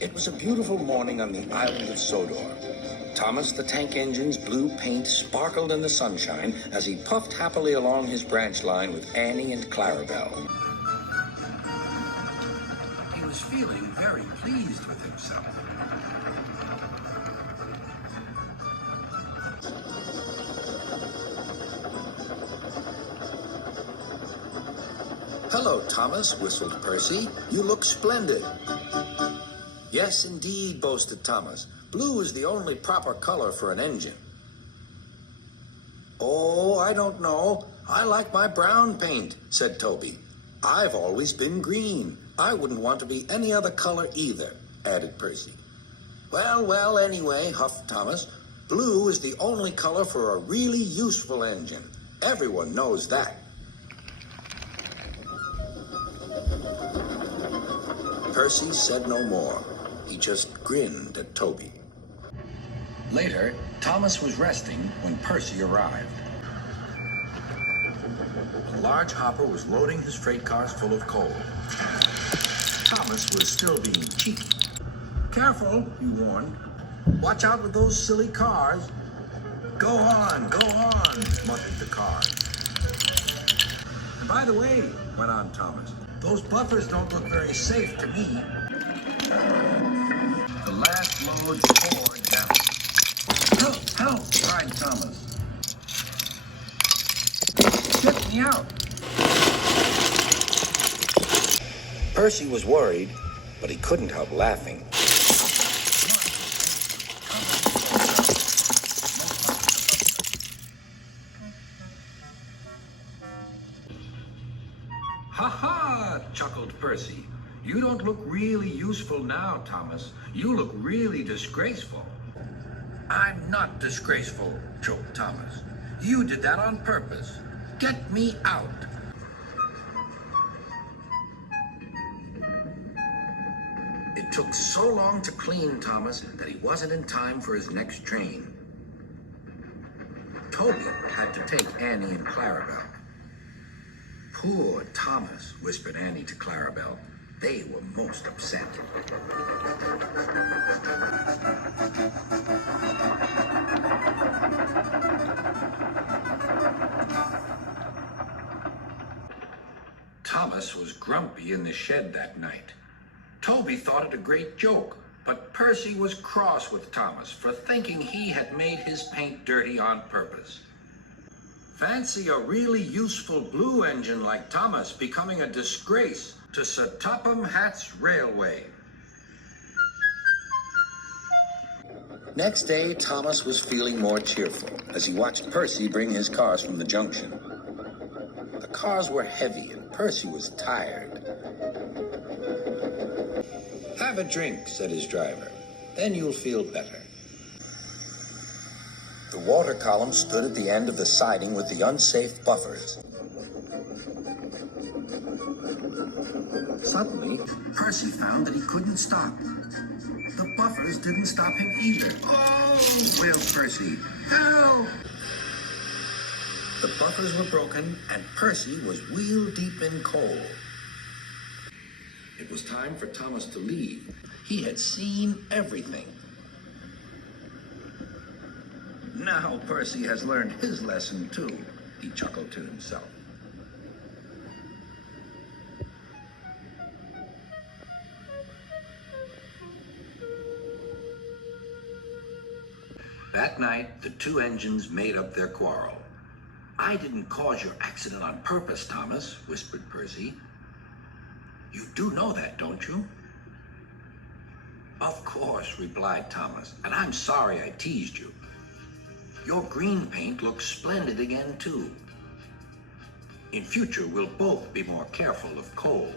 It was a beautiful morning on the island of Sodor. Thomas the Tank Engine's blue paint sparkled in the sunshine as he puffed happily along his branch line with Annie and Clarabelle. He was feeling very pleased with himself. "Hello, Thomas," whistled Percy. "You look splendid." "Yes, indeed," boasted Thomas. "Blue is the only proper color for an engine." "Oh, I don't know. I like my brown paint," said Toby. "I've always been green. I wouldn't want to be any other color either," added Percy. Well, anyway," huffed Thomas, "blue is the only color for a really useful engine. Everyone knows that." Percy said no more. He just grinned at Toby. Later, Thomas was resting when Percy arrived. A large hopper was loading his freight cars full of coal. Thomas was still being cheeky. "Careful," he warned. "Watch out with those silly cars." Go on, muttered the car. "And by the way," went on Thomas, "those buffers don't look very safe to me." The last load poured down. Help! Cried Thomas. "Get me out!" Percy was worried, but he couldn't help laughing. "Ha ha!" chuckled Percy. "You don't look really useful now, Thomas. You look really disgraceful." "I'm not disgraceful," choked Thomas. "You did that on purpose. Get me out." It took so long to clean Thomas that he wasn't in time for his next train. Toby had to take Annie and Clarabelle. "Poor Thomas," whispered Annie to Clarabelle. They were most upset. Thomas was grumpy in the shed that night. Toby thought it a great joke, but Percy was cross with Thomas for thinking he had made his paint dirty on purpose. Fancy a really useful blue engine like Thomas becoming a disgrace to Sir Topham Hatt's railway. Next day, Thomas was feeling more cheerful as he watched Percy bring his cars from the junction. The cars were heavy and Percy was tired. "Have a drink," said his driver. "Then you'll feel better." The water column stood at the end of the siding with the unsafe buffers. Suddenly, Percy found that he couldn't stop. The buffers didn't stop him either. "Oh!" wailed Percy. "Help!" The buffers were broken, and Percy was wheel deep in coal. It was time for Thomas to leave. He had seen everything. "Now Percy has learned his lesson too," he chuckled to himself. That night, the two engines made up their quarrel. "I didn't cause your accident on purpose, Thomas," whispered Percy. "You do know that, don't you?" "Of course," replied Thomas, "and I'm sorry I teased you. Your green paint looks splendid again, too. In future, we'll both be more careful of coal."